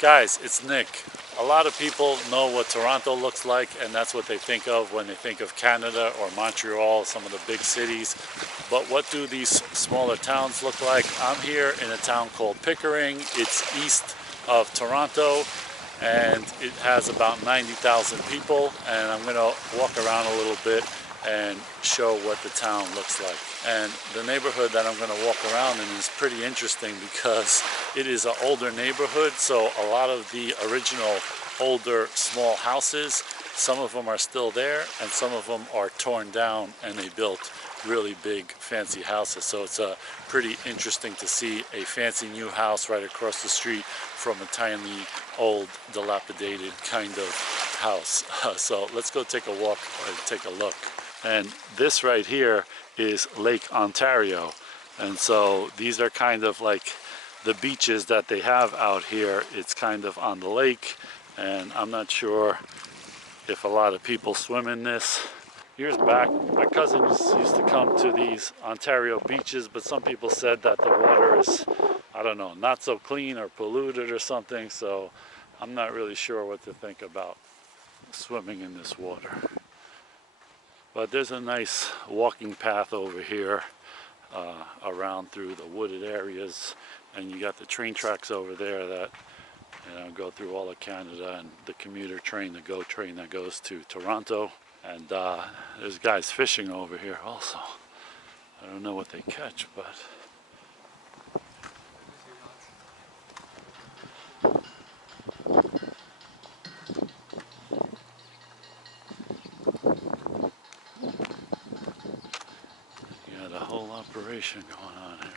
Guys, it's Nick. A lot of people know what Toronto looks like, and that's what they think of when they think of Canada or Montreal, some of the big cities. But what do these smaller towns look like? I'm here in a town called Pickering. It's east of Toronto, and it has about 90,000 people. And I'm going to walk around a little bit and show what the town looks like. And the neighborhood that I'm going to walk around in is pretty interesting because it is an older neighborhood, so a lot of the original older small houses, some of them are still there and some of them are torn down and they built really big fancy houses. So it's pretty interesting to see a fancy new house right across the street from a tiny old dilapidated kind of house. So let's go take a walk and take a look. And this right here is Lake Ontario, and so these are kind of like the beaches that they have out here. It's kind of on the lake, and I'm not sure if a lot of people swim in this. Years back, my cousins used to come to these Ontario beaches, but some people said that the water is, I don't know, not so clean or polluted or something, so I'm not really sure what to think about swimming in this water. But there's a nice walking path over here around through the wooded areas, and you got the train tracks over there that go through all of Canada, and the commuter train, the GO train that goes to Toronto. And there's guys fishing over here also. I don't know what they catch, but you got a whole operation going on here.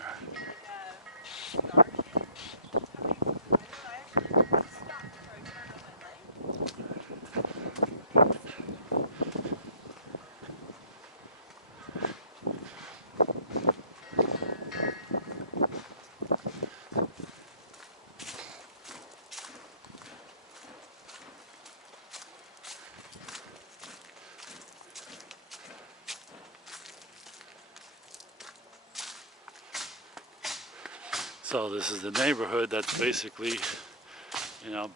So this is the neighborhood that's basically,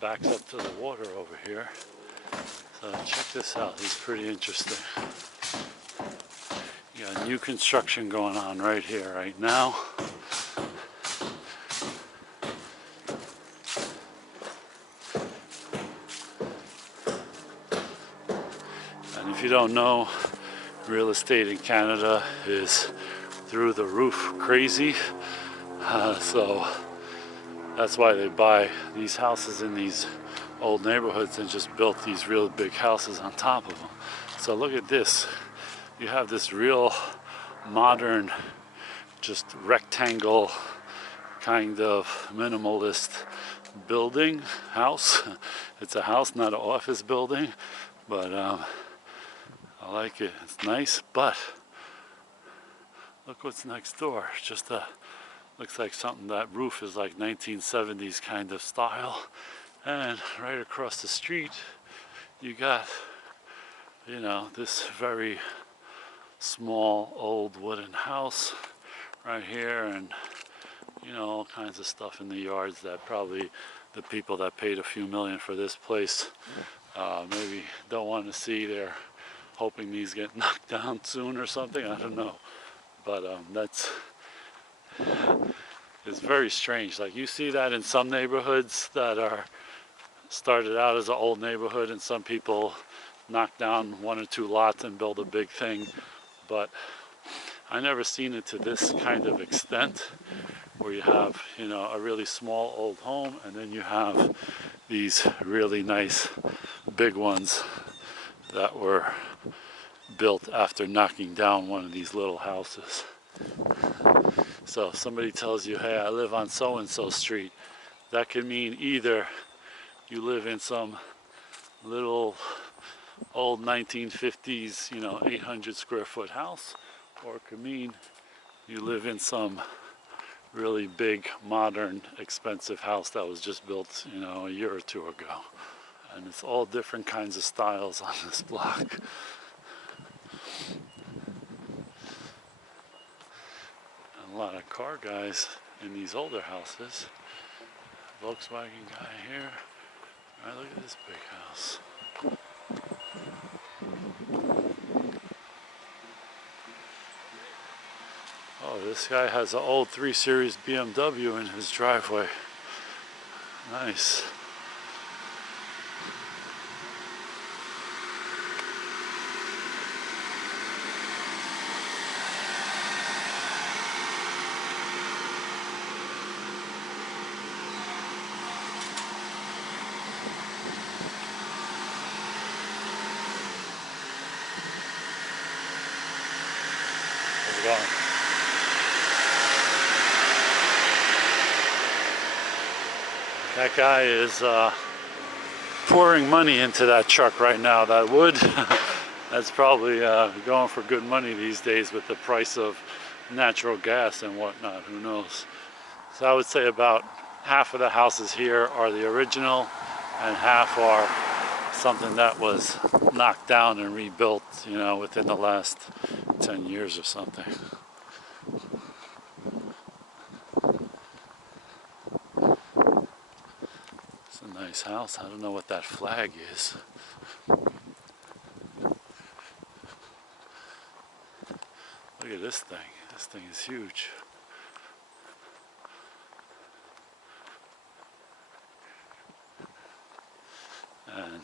backs up to the water over here. So check this out, it's pretty interesting. You got new construction going on right here, right now. And if you don't know, real estate in Canada is through the roof crazy. So that's why they buy these houses in these old neighborhoods and just built these real big houses on top of them. So look at this. You have this real modern, just rectangle kind of minimalist building house. It's a house, not an office building, but I like it. It's nice, but look what's next door. Just looks like something, that roof is like 1970s kind of style. And right across the street, you got, this very small old wooden house right here, and, all kinds of stuff in the yards that probably the people that paid a few million for this place maybe don't want to see. They're hoping these get knocked down soon or something, I don't know. But it's very strange. Like, you see that in some neighborhoods that are started out as an old neighborhood, and some people knock down one or two lots and build a big thing. But I never seen it to this kind of extent, where you have, a really small old home, and then you have these really nice big ones that were built after knocking down one of these little houses. So if somebody tells you, hey, I live on so-and-so street, that could mean either you live in some little old 1950s, 800 square foot house, or it could mean you live in some really big, modern, expensive house that was just built, a year or two ago. And it's all different kinds of styles on this block. A lot of car guys in these older houses. Volkswagen guy here. All right, look at this big house. Oh, this guy has an old 3 Series BMW in his driveway. Nice. How's it going? That guy is pouring money into that truck right now. That wood, that's probably going for good money these days with the price of natural gas and whatnot. Who knows? So I would say about half of the houses here are the original and half are something that was knocked down and rebuilt, you know, within the last 10 years or something. It's a nice house. I don't know what that flag is. Look at this thing. This thing is huge. And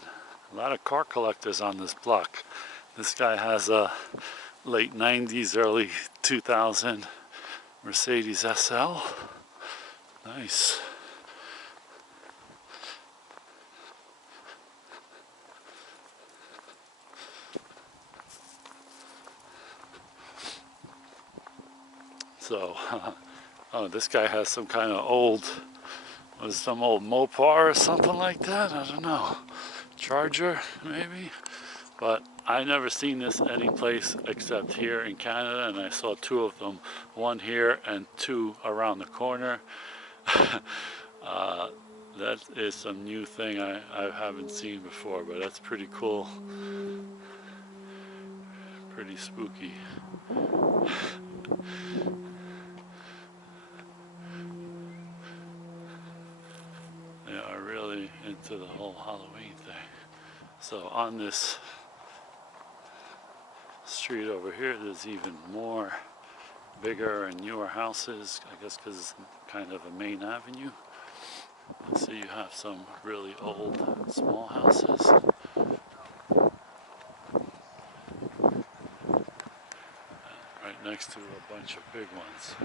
a lot of car collectors on this block. This guy has a late 90s, early 2000 Mercedes SL. Nice. So, oh, this guy has some kind of old, was some old Mopar or something like that? I don't know. Charger, maybe? But I never seen this anyplace except here in Canada, and I saw 2 of them, 1 here and 2 around the corner. That is some new thing I haven't seen before, but that's pretty cool. Pretty spooky. They are really into the whole Halloween thing. So on this street over here, there's even more bigger and newer houses, I guess because it's kind of a main avenue. So you have some really old small houses. Right next to a bunch of big ones.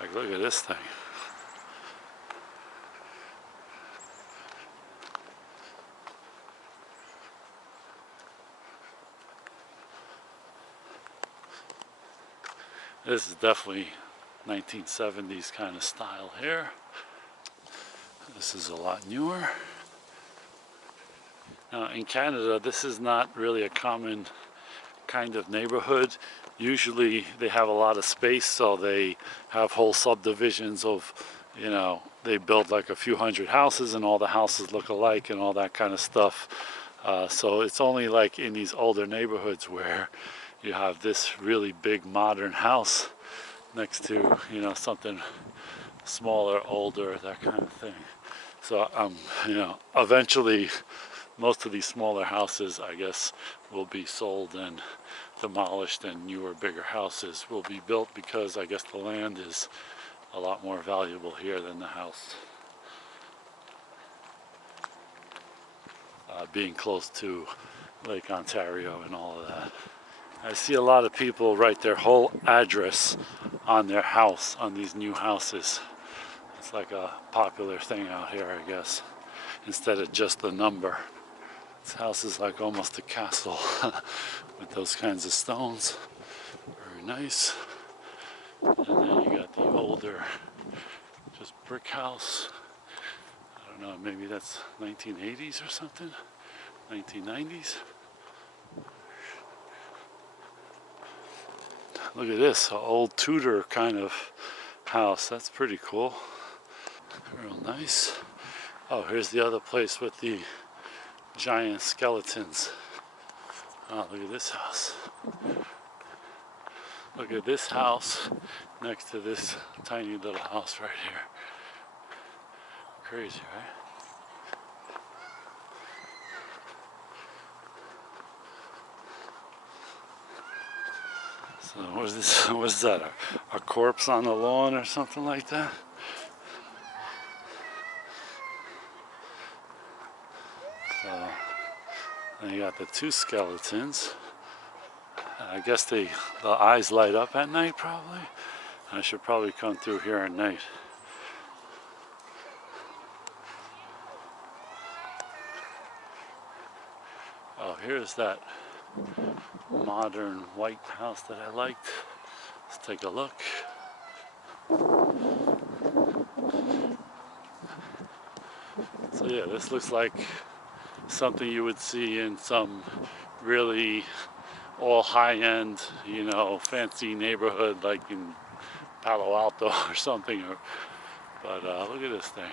Like, look at this thing. This is definitely 1970s kind of style here. This is a lot newer. Now in Canada, this is not really a common kind of neighborhood. Usually they have a lot of space, so they have whole subdivisions of, you know, they build like a few hundred houses and all the houses look alike and all that kind of stuff. So it's only like in these older neighborhoods where you have this really big modern house next to, you know, something smaller, older, that kind of thing. So you know, eventually most of these smaller houses, I guess, will be sold and demolished, and newer, bigger houses will be built because I guess the land is a lot more valuable here than the house. Being close to Lake Ontario and all of that. I see a lot of people write their whole address on their house, on these new houses. It's like a popular thing out here, I guess, instead of just the number. This house is like almost a castle with those kinds of stones. Very nice. And then you got the older, just brick house. I don't know, maybe that's 1980s or something, 1990s. Look at this, an old Tudor kind of house. That's pretty cool. Real nice. Oh, here's the other place with the giant skeletons. Oh, look at this house. Look at this house next to this tiny little house right here. Crazy, right? So what is this? What is that? A corpse on the lawn or something like that? So, and you got the two skeletons. I guess the eyes light up at night probably. I should probably come through here at night. Oh, here's that modern white house that I liked. Let's take a look. So yeah, this looks like something you would see in some really all high-end, you know, fancy neighborhood like in Palo Alto or something. But look at this thing.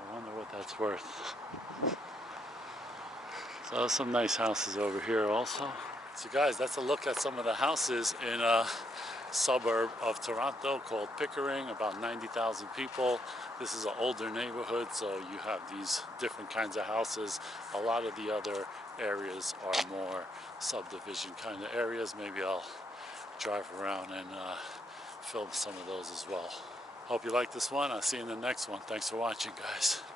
I wonder what that's worth. So some nice houses over here also. So guys, that's a look at some of the houses in a suburb of Toronto called Pickering, about 90,000 people. This is an older neighborhood, so you have these different kinds of houses. A lot of the other areas are more subdivision kind of areas. Maybe I'll drive around and film some of those as well. Hope you like this one. I'll see you in the next one. Thanks for watching, guys.